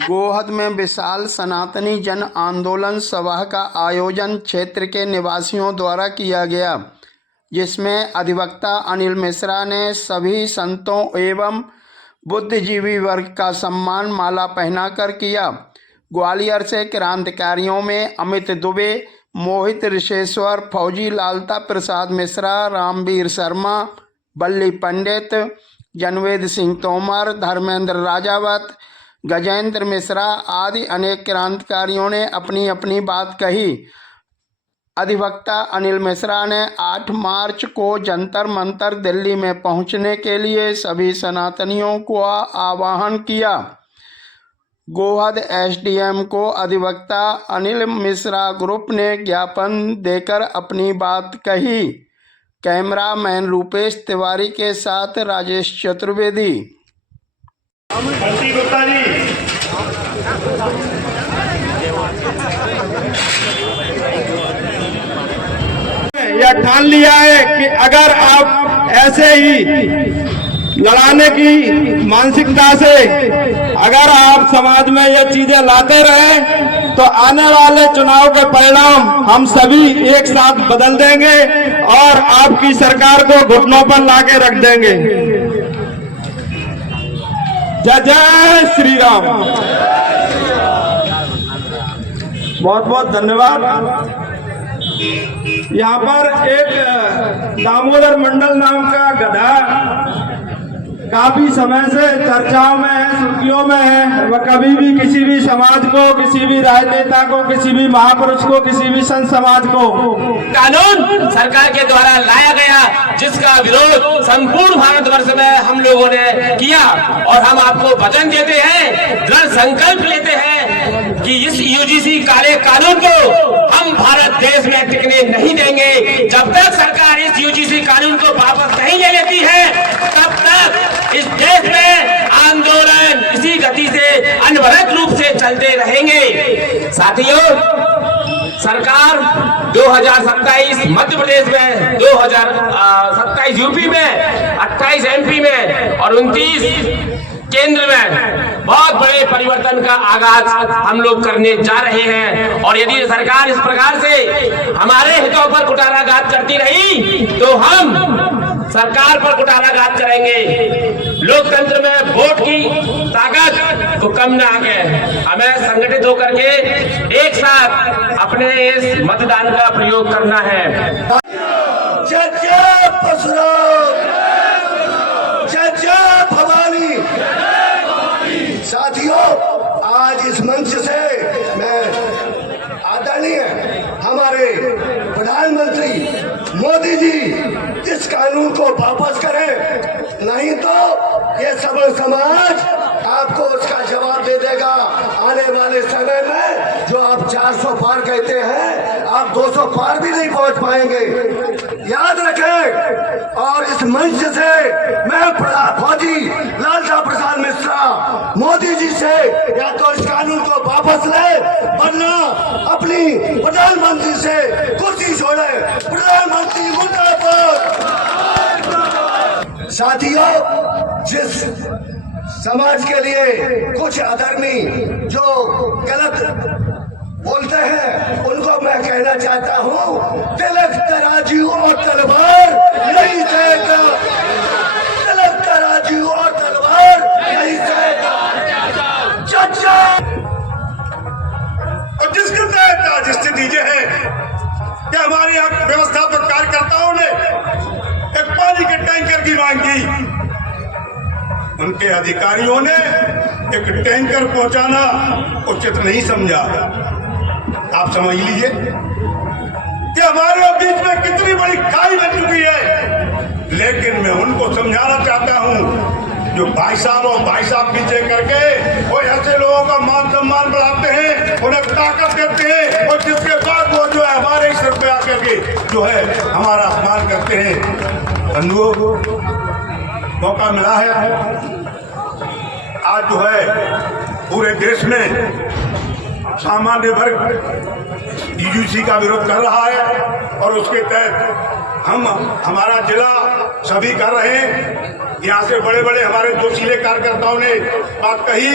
गोहद में विशाल सनातनी जन आंदोलन सभा का आयोजन क्षेत्र के निवासियों द्वारा किया गया, जिसमें अधिवक्ता अनिल मिश्रा ने सभी संतों एवं बुद्धिजीवी वर्ग का सम्मान माला पहनाकर किया। ग्वालियर से क्रांतिकारियों में अमित दुबे, मोहित ऋषेश्वर, फौजी लालता प्रसाद मिश्रा, रामवीर शर्मा, बल्ली पंडित, जनवेद सिंह तोमर, धर्मेंद्र राजावत, गजेंद्र मिश्रा आदि अनेक क्रांतिकारियों ने अपनी अपनी बात कही। अधिवक्ता अनिल मिश्रा ने 8 मार्च को जंतर मंतर दिल्ली में पहुंचने के लिए सभी सनातनियों को आह्वान किया। गोहद एसडीएम को अधिवक्ता अनिल मिश्रा ग्रुप ने ज्ञापन देकर अपनी बात कही। कैमरा मैन रूपेश तिवारी के साथ राजेश चतुर्वेदी। गुप्ता जी, यह ठान लिया है कि अगर आप ऐसे ही लड़ाने की मानसिकता से अगर आप समाज में ये चीजें लाते रहे तो आने वाले चुनाव के परिणाम हम सभी एक साथ बदल देंगे और आपकी सरकार को घुटनों पर लाके रख देंगे। जय जय श्री राम। बहुत बहुत धन्यवाद। यहाँ पर एक दामोदर मंडल नाम का गधा काफी समय से चर्चाओं में है, सुर्खियों में है। वह कभी भी किसी भी समाज को, किसी भी राजनेता को, किसी भी महापुरुष को, किसी भी संत समाज को कानून सरकार के द्वारा लाया गया, जिसका विरोध संपूर्ण भारतवर्ष में हम लोगों ने किया और हम आपको वचन देते हैं, दृढ़ संकल्प लेते हैं कि इस यूजीसी काले कानून को हम भारत देश में टिकने नहीं देंगे। जब तक सरकार इस यूजीसी कानून को वापस नहीं ले लेती है, तब तक इस देश में आंदोलन इसी गति से अनवरत रूप से चलते रहेंगे। साथियों, सरकार 2027 मध्य प्रदेश में, 2027 यूपी में, 28 एमपी में और 29 केंद्र में बहुत बड़े परिवर्तन का आगाज हम लोग करने जा रहे हैं। और यदि सरकार इस प्रकार से हमारे हितों पर कुठाराघात करती रही तो हम सरकार पर कुठाराघात करेंगे। लोकतंत्र में वोट की ताकत तो कम ना आगे, हमें संगठित होकर के एक साथ अपने इस मतदान का प्रयोग करना है। जय जय परशुराम, जय जय भवानी। साथियों, आज इस मंच से मैं आदरणीय हमारे प्रधानमंत्री मोदी जी इस कानून को वापस करें, नहीं तो ये सबल समाज आपको उसका जवाब दे देगा। आने वाले समय में जो आप 400 पार कहते हैं, आप 200 पार भी नहीं पहुंच पाएंगे, याद रखें। और इस मंच से मैं फौजी लालता प्रसाद मिश्रा मोदी जी से या तो इस कानून को वापस ले, वरना अपनी प्रधानमंत्री से कुर्सी छोड़े। प्रधानमंत्री मुर्दाबाद। साथियों, जिस समाज के लिए कुछ अधर्मी जो गलत बोलते हैं, उनको मैं कहना चाहता हूँ, तिलक तराजू और तलवार नहीं सहेगा। तिलक तराजू और तलवार नहीं सहेगा। और जिसके तहत आज स्थिति ये है कि हमारे यहाँ व्यवस्थापक कार्यकर्ताओं ने एक पानी के टैंकर की मांग की, उनके अधिकारियों ने एक टैंकर पहुंचाना उचित नहीं समझा। आप समझ लीजिए कि हमारे बीच में कितनी बड़ी खाई बन चुकी है। लेकिन मैं उनको समझाना चाहता हूं, जो भाई साहब और भाई साहब पीछे करके वो ऐसे लोगों का मान सम्मान बढ़ाते हैं, उन्हें ताकत देते हैं और जिसके बाद वो जो है हमारे सिर पे आकर के जो है हमारा अपमान करते हैं। बंधुओं को मौका मिला है, आज जो है पूरे देश में सामान्य वर्ग यूजीसी का विरोध कर रहा है और उसके तहत हमारा जिला सभी कर रहे हैं। यहाँ से बड़े बड़े हमारे जोशीले कार्यकर्ताओं ने बात कही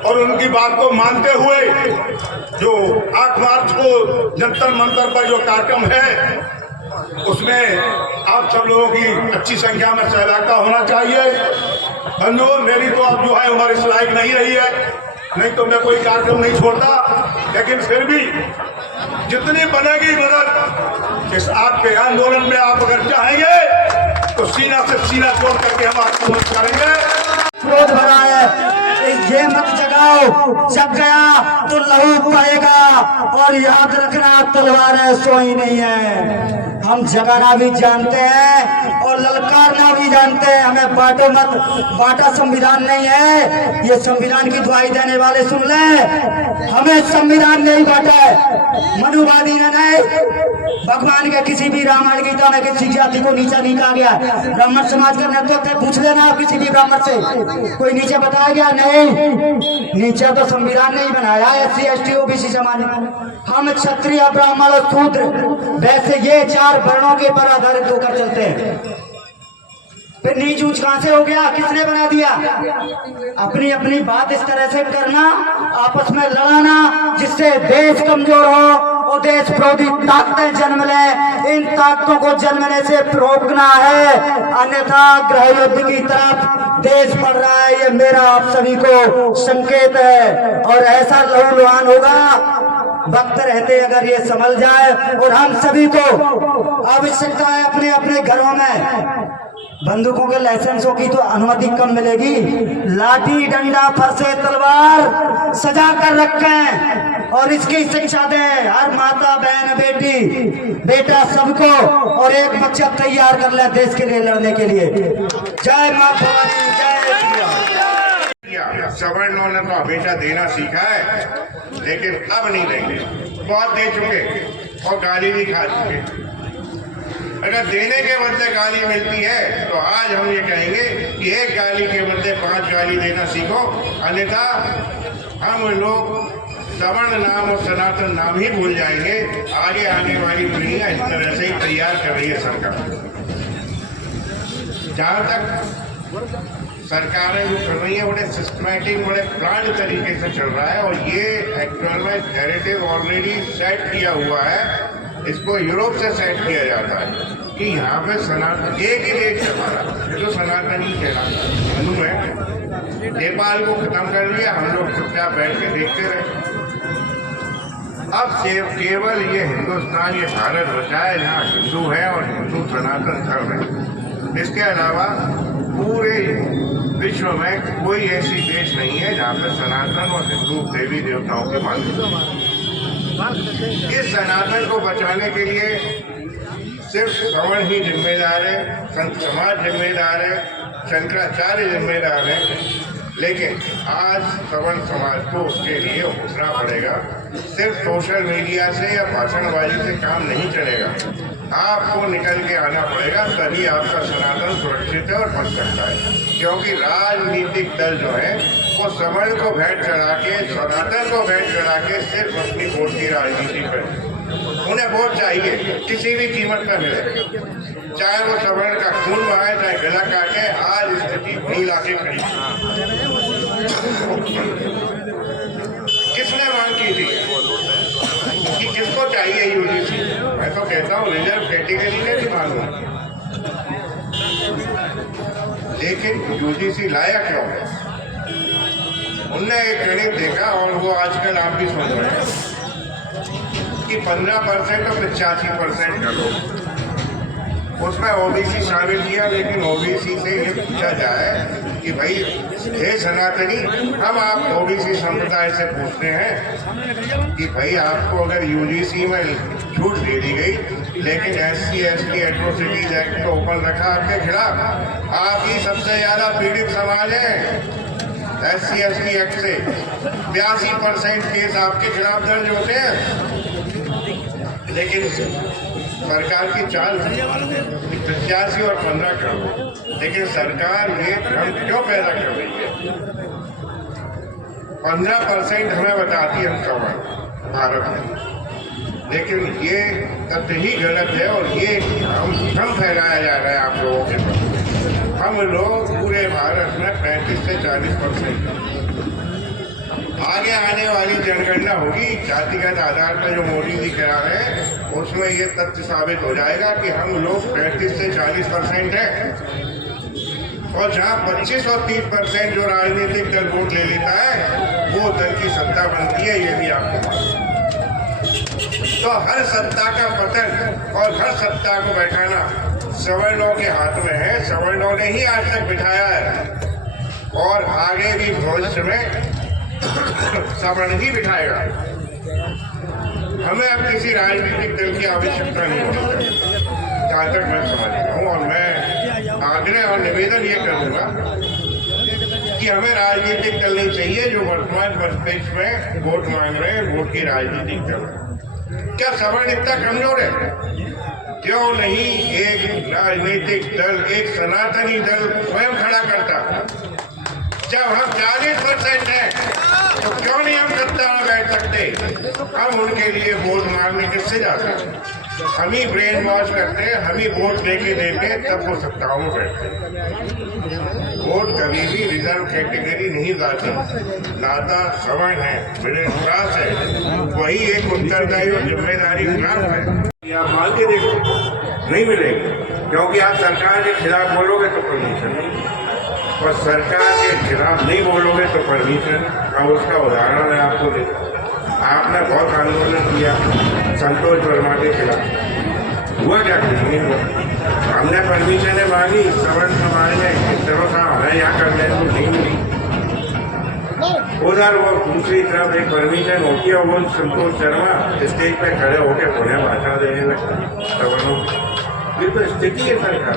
और उनकी बात को मानते हुए जो 8 मार्च को जंतर मंतर पर जो कार्यक्रम है उसमें आप सब लोगों की अच्छी संख्या में सहभागिता होना चाहिए। बंधुओं, मेरी तो अब जो है उम्र इस लायक नहीं रही है, नहीं तो मैं कोई कार्यक्रम नहीं छोड़ता, लेकिन फिर भी जितनी बनेगी मदद इस आपके आंदोलन में आप अगर चाहेंगे तो सीना से सीना जोड़ करके हम आपकी मदद करेंगे। क्रोध भरा है, ये मत जगाओ, जग गया तो लहू पड़ेगा। और याद रखना, तलवार सोई नहीं है। हम जगाना भी जानते हैं और ललकारना भी जानते हैं। हमें बांटो मत, बांटा संविधान नहीं है। ये संविधान की दुहाई देने वाले सुन ले, हमें संविधान नहीं बांटा है, मनुवादी ने नहीं। भगवान के किसी भी रामायण गीता में किसी जाति को नीचा नहीं कहा गया। ब्राह्मण समाज का नेतृत्व है, पूछ लेना किसी भी ब्राह्मण से, कोई नीचे बताया गया? नहीं, नीचे तो संविधान नहीं बनाया। SC ST OBC समाज, हम क्षत्रिय ब्राह्मण और शूद्र, वैसे ये 4 वर्णों के पर आधारित होकर चलते हैं। फिर नीच ऊंच कहां से हो गया? किसने बना दिया? अपनी अपनी बात इस तरह से करना, आपस में लड़ाना, जिससे देश कमजोर हो और देश विरोधी ताकतें जन्म ले। इन ताकतों को जन्मने से रोकना है, अन्यथा गृह युद्ध की तरफ देश बढ़ रहा है। ये मेरा आप सभी को संकेत है और ऐसा लहूलुहान होगा वक्त रहते अगर ये संभल जाए। और हम सभी को आवश्यकता है अपने अपने घरों में बंदूकों के लाइसेंसों की तो अनुमति कम मिलेगी, लाठी डंडा फरसे तलवार सजा कर रखें और इसकी शिक्षा दें हर माता बहन बेटी बेटा सबको, और एक बच्चा तैयार कर ले देश के लिए लड़ने के लिए। जय मां भवानी, जय श्री राम। सवर्णों ने तो हमेशा देना सीखा है, लेकिन अब नहीं देंगे। बहुत दे चुके और गाली भी खा चुके। अगर देने के बदले गाली मिलती है तो आज हम ये कहेंगे कि एक गाली के बदले 5 गाली देना सीखो, अन्यथा हम लोग सवर्ण नाम और सनातन नाम ही भूल जाएंगे। आगे आने वाली पीढ़ियां इस तरह से ही तैयार कर रही है सरकार। जहाँ तक सरकारें जो कर रही है बड़े सिस्टमैटिक, बड़े प्लान तरीके से चल रहा है, और ये एक्चुअल में नैरेटिव ऑलरेडी सेट किया हुआ है। इसको यूरोप से सेट किया जाता है कि यहाँ पे सनातन एक ही देश है हमारा, ये तो सनातनी कहलाता हिंदू है। नेपाल को खत्म कर दिया, हम लोग चुपचाप बैठ के देखते रहे। अब केवल ये हिंदुस्तान, ये भारत बचा है जहाँ हिंदू है और हिंदू सनातन धर्म है। इसके अलावा पूरे विश्व में कोई ऐसी देश नहीं है जहाँ पे सनातन और हिंदू देवी देवताओं के मान्यता। इस सनातन को बचाने के लिए सिर्फ सवर्ण ही जिम्मेदार है, संत समाज जिम्मेदार है, शंकराचार्य जिम्मेदार है, लेकिन आज सवर्ण समाज को उसके लिए उठना पड़ेगा। सिर्फ सोशल मीडिया से या भाषणबाजी से काम नहीं चलेगा, आपको निकल के आना पड़ेगा, तभी आपका सनातन सुरक्षित है और बच सकता है। क्योंकि राजनीतिक दल जो है वो सवर्ण को भेंट चढ़ा के, सनातन को भेंट चढ़ा के सिर्फ अपनी वोट की राजनीति पर, उन्हें वोट चाहिए किसी भी कीमत पर मिले, चाहे वो सवर्ण का खून बहाए चाहे गला काटे। आज स्थिति वही लाके खड़ी। किसने मांग की थी कि किसको चाहिए यूजीसी? मैं तो कहता हूँ रिजर्व कैटेगरी ने भी मांगा, लेकिन यूजीसी लाया क्यों? उनने एक गणित देखा, और वो आजकल आप भी सुन रहे हैं कि 15% और 85% करो, उसमें ओबीसी शामिल किया। लेकिन ओबीसी से ये पूछा जाए कि भाई हे सनातनी, हम आप ओबीसी संप्रदाय से पूछते हैं कि भाई आपको अगर यूजीसी में छूट दे दी गई, लेकिन SC ST एट्रोसिटीज एक्ट को ओपन रखा आपके खिलाफ, आप ही सबसे ज्यादा पीड़ित समाज है। SC ST एक्ट से 82% केस आपके खिलाफ दर्ज होते हैं, लेकिन सरकार की चाल 85 और 15 करोड़। लेकिन सरकार ये भ्रम क्यों पैदा कर रही है? 15% हमें बताती है सवर्ण भारत में, लेकिन ये तथ्य ही गलत है और ये भ्रम फैलाया जा रहा है आप लोगों के पास। हम लोग पूरे भारत में 35 से 40% आगे आने वाली जनगणना होगी, जातिगत आधार पर जो मोदी जी करा रहे हैं उसमें ये तथ्य साबित हो जाएगा कि हम लोग 35 से 40% हैं, और जहां 25 और 30% जो राजनीतिक दल वोट ले लेता है वो दल की सत्ता बनती है, ये भी आपको मालूम है। तो हर सत्ता का पतन और हर सत्ता को बैठाना सवर्णों के हाथ में है। सवर्णों ने ही आज तक बिठाया है और आगे भी भविष्य में सवर्ण ही बिठाएगा। हमें अब किसी राजनीतिक दल की आवश्यकता नहीं होती, जहाँ तक मैं समझता हूँ। और मैं आग्रह और निवेदन ये करूँगा कि हमें राजनीतिक दल नहीं चाहिए जो वर्तमान परिप्रेक्ष्य में वोट मांग रहे हैं, वोट की राजनीतिक दल। क्या सवर्ण इतना कमजोर है? क्यों नहीं एक राजनीतिक दल, एक सनातनी दल स्वयं खड़ा करता? जब हम 40% हैं तो क्यों नहीं हम सत्ता में बैठ सकते? हम उनके लिए वोट मांगने किससे जाते हैं? हम ही ब्रेन वॉश करते हैं, हम ही वोट लेके देते, तब वो सत्ताओं में बैठते। वोट कभी भी रिजर्व कैटेगरी नहीं लाता सवर्ण है, मिडिल क्लास है, वही एक उत्तरदायी और जिम्मेदारी क्लास है। आप मान के देखो, नहीं मिलेगी, क्योंकि आप सरकार के खिलाफ बोलोगे तो परमिशन नहीं, और सरकार के खिलाफ नहीं बोलोगे तो परमिशन। अब उसका उदाहरण मैं आपको देता हूँ। आपने बहुत आंदोलन किया संतोष वर्मा के खिलाफ, हुआ क्या? कुछ नहीं हुआ। हमने परमिशन मांगी सवर्ण समाज में, चलो साहब हमें यहाँ कर लें, तो नहीं मिली। उधर वो दूसरी तरफ एक परमिशन होती है, वो संतोष शर्मा स्टेज पे खड़े होकर पुण्य भाषा देने लगे सवर्णों। ये तो स्थिति है सरकार।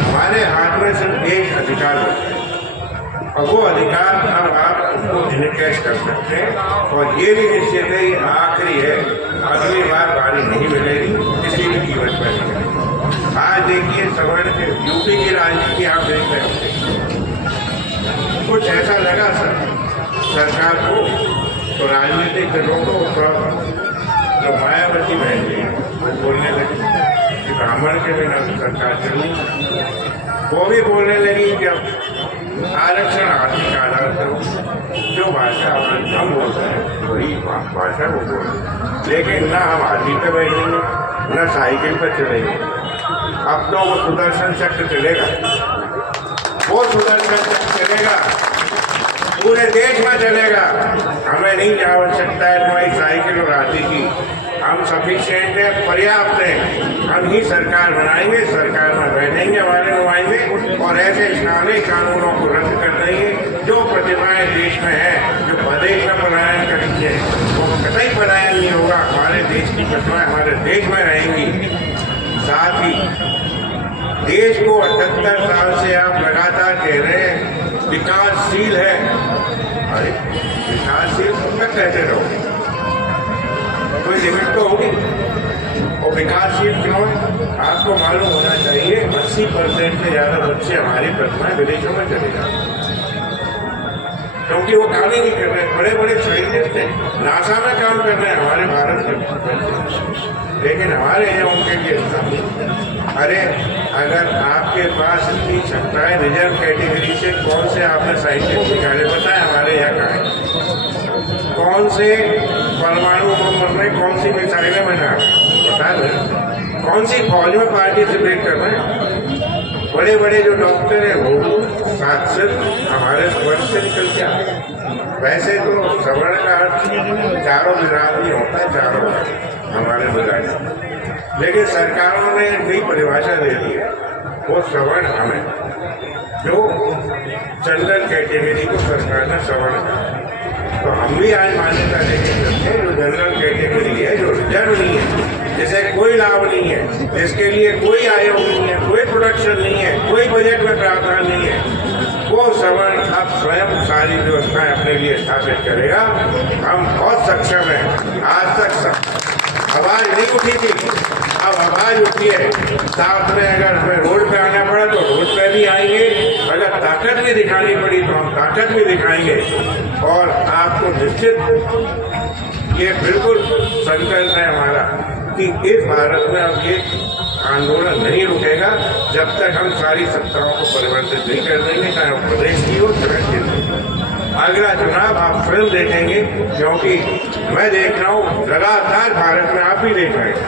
हमारे हाथ में सिर्फ एक अधिकार होता है, और वो अधिकार अब आप उसको इनकेश कर सकते हैं। और ये भी निश्चित है, ये आखिरी है, अगली बार बारी नहीं मिलेगी, किसी भी कीमत पर नहीं मिलेगी। आज देखिए सवर्ण के यूपी की राजनीति आप देख रहे हैं, कुछ ऐसा लगा सरकार को, तो राजनीतिक दलों को जो मायावती बहन जी वो बोलने लगी कि ब्राह्मण के बिना सरकार चलनी। वो भी बोलने लगी कि आरक्षण आर्थिक आधार पर जो भाषा हम बोलते हैं वही भाषा वो बोलते, लेकिन ना हम हाथी पे बैठेंगे न साइकिल पर चलेंगे। अब तो वो सुदर्शन चक्र चलेगा, वो सुदर्शन चक्र चलेगा, पूरे देश में चलेगा। हमें नहीं आवश्यकता है तुम्हारी साइकिल और हाथी की, हम सफिशिएंट है, पर्याप्त है। हम ही सरकार बनाएंगे, सरकार में बैठेंगे हमारे नुमाइंदे, और ऐसे सारे कानूनों को रद्द कर देंगे जो प्रतिभाएं देश में है, जो प्रदेश में पलायन करेंगे वो कतई पलायन नहीं होगा। हमारे देश की प्रतिभाएं हमारे देश में रहेंगी। साथ ही देश को 78 साल से आप लगातार कह रहे हैं विकासशील है। अरे विकासशील तक कहते रहो, कोई लिमिट तो होगी। और विकासशील क्यों है? आपको मालूम होना चाहिए 80% से ज़्यादा बच्चे हमारी प्रतिभाएं विदेशों में चले जाते हैं, क्योंकि वो काम ही नहीं कर रहे। बड़े बड़े साइंटिस्ट हैं, नासा में काम कर रहे हैं हमारे भारत के बच्चे, लेकिन हमारे यहाँ उनके लिए अरे अगर आपके पास इतनी क्षमताएं, रिजर्व कैटेगरी से कौन से आपने साइंटिस्ट निकाले बताए हमारे यहाँ का है? कौन से परमाणु बम में कौन सी मिसाइलें बना बता दें, कौन सी फौज में पार्टिसिपेट कर रहे हैं? बड़े बड़े जो डॉक्टर हैं वो सिर्फ हमारे वर्ष से निकल के आए। वैसे तो सवर्ण का अर्थ चारों बिरादरी होता है, चारों हमारे बजाय, लेकिन सरकारों ने नई परिभाषा दे दी है, वो सवर्ण हमें, जो जनरल कैटेगरी को सरकार ने सवर्ण कहा। तो हम भी आज मान्यता देके चलते हैं जो जनरल कैटेगरी है, जो रिजर्व नहीं है, जिसे कोई लाभ नहीं है, जिसके लिए कोई आयोग नहीं है, कोई प्रोडक्शन नहीं है, कोई बजट में प्रावधान नहीं है, वो सवर्ण अब स्वयं सारी व्यवस्थाएं अपने लिए स्थापित करेगा। हम बहुत सक्षम हैं। आज तक आवाज नहीं उठी थी, अब आवाज उठी है। साथ में अगर हमें रोड पे आना पड़ा तो रोड पे भी आएंगे, अगर ताकत भी दिखानी पड़ी तो हम ताकत भी दिखाएंगे। और आपको निश्चित ये बिल्कुल संकल्प है हमारा कि इस भारत में अब ये आंदोलन नहीं रुकेगा जब तक हम सारी सत्ताओं को परिवर्तित नहीं कर देंगे, चाहे वो प्रदेश की हो चाहे केंद्र की। अगला चुनाव आप फिल्म देखेंगे, क्योंकि मैं देख रहा हूँ लगातार भारत में, आप भी देख रहे हैं,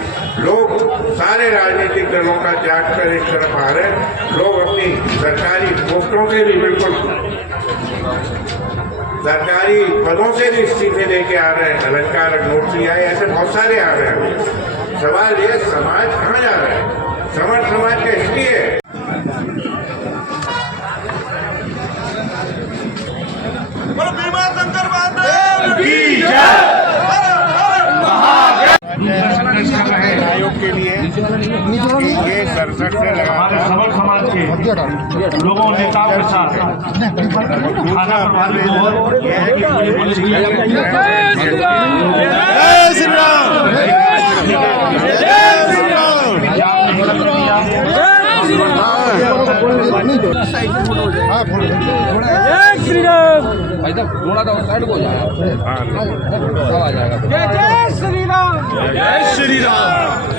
लोग सारे राजनीतिक दलों का त्याग कर एक तरफ आ रहे हैं। लोग अपनी सरकारी पोस्टों से भी बिल्कुल, सरकारी पदों से भी इस्तीफे लेके आ रहे हैं। अलंकार अग्निहोत्री आए, ऐसे बहुत सारे आ रहे हैं। सवाल ये, समाज कहाँ जा रहा है? समर समाज का इसकी है। आयोग के लिए ये 67 से लगातार सबल समाज के लोगों नेताओं के साथ खाना प्रभावित जय श्री राम।